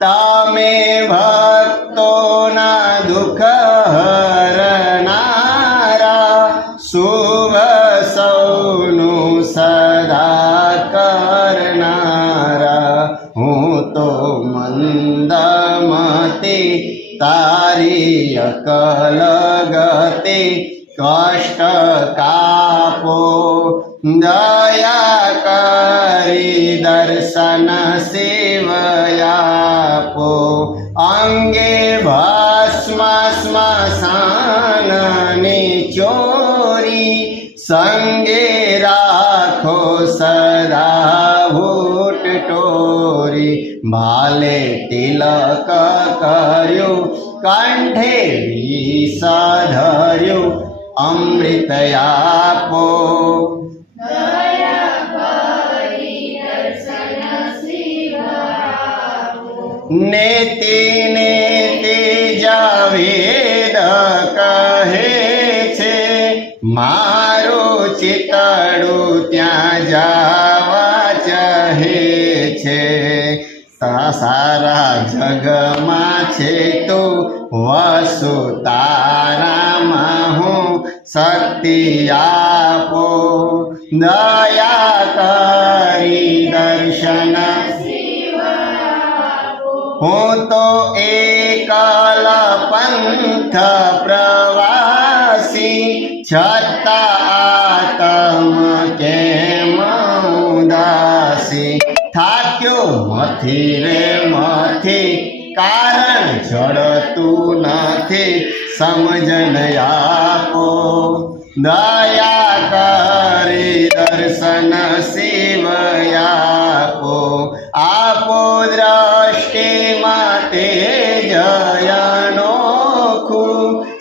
તમે ભક્તોના દુઃખ હરનારા શુભ સૌનું સદા કરનારા હું તો મંદમતી તારી અકલ ગતિ કષ્ટ કાપો દયા કરી દર્શન શિવયાપો અંગે ભસ્મ સ્મશાનની ચોરી સંગે રાખો સદા ભૂટ ટોરી ભાલે તિલક કર્યું કંઠે વિષ ધર્યું અમૃત આપો નેતિ નેતિ જાવેદ કહે છે મારું ચિતડું ત્યાં જાવા ચાહે છે સારા જગમાં છે તું વસુ તારામાં હું શક્તિ આપો દયા કરી દર્શન હું તો એકલ પંથ પ્રવાસી છતાં આતમ કેમ ઉદાસી થાક્યો મથી રે મથી કારણ જડતું નથી સમજણ આપો દયા કરી દર્શન શિવયાપો આપો દ્રષ્ટિ માટે જયનોખું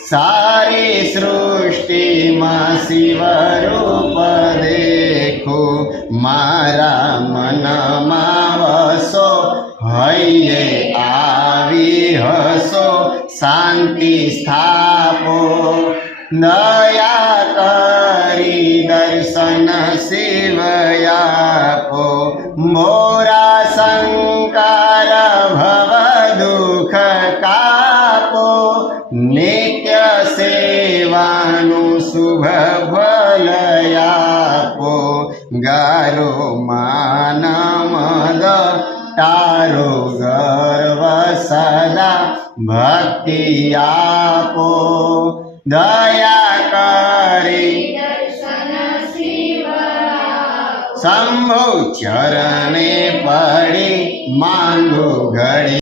સારી સૃષ્ટિમાં શિવરૂપ દેખું મારા મનમાં વસો હૈયે આવી હસો શાંતિ સ્થાપો દયા કરી દર્શન શિવયાપો મોરા શંકર ભવ દુઃખ કાપો નિત્ય સેવાનું શુભ ભલયાપો ગારો માન મદ તારો ગર્વ સદા ભક્તિ આપો દયા કરી શંભુ ચરણે પડી માંગુ ઘડી